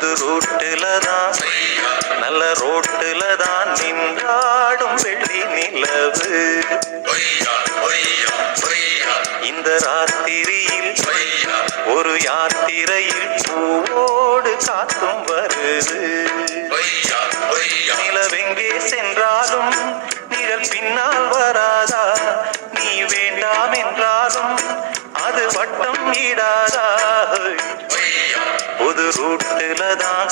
புது ரூட்டுல தான். நல்ல ரோட்டுல தான் நின்றாடும் வெள்ளி நிலவு. இந்த ராத்திரியில் ஒரு யாத்திரையில் பூவோடு காத்தும் வருது. நிலவெங்கே சென்றாலும் நிழல் பின்னால் வராதா? நீ வேண்டாம் என்றாலும் அது வட்டம் ஈடாது பொது ரூட்டுல தான்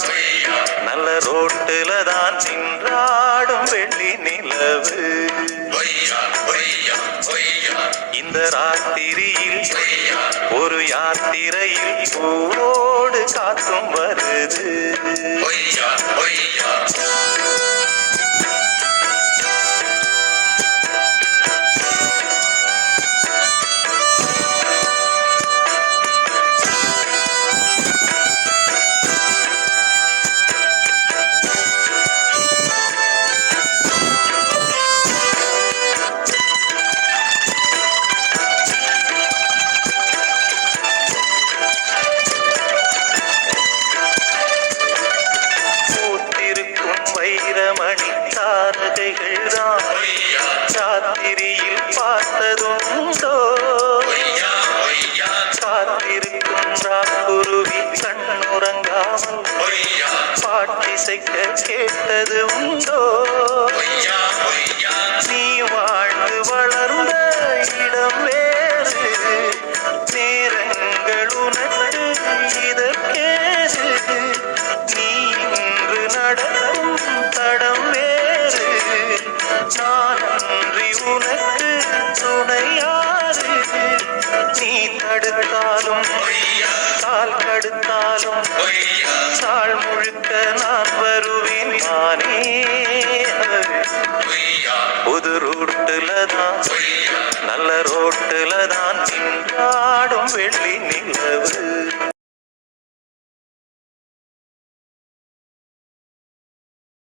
நல்ல ரோட்டுல தான் நின்றாடும் வெள்ளி நிலவு. இந்த ராத்திரியில் ஒரு யாத்திரையில் பூவோடு காத்தும் வருது. பாட்டிசைக்க கேட்டது உண்டோ நீ வாழ்ந்து வளர்ந்த இடம் வேறு. நேரங்கள் உனக்கு இதற்கேறு நீ இன்று நடக்கும் தடம் வேறு. நான் அன்றி உனக்கு துணையாறு. நீ தடுத்தாலும் கால் புது ரூட்டுல தான். நல்ல ரோட்டுல தான். நின்றாடும் வெள்ளி நிலவு.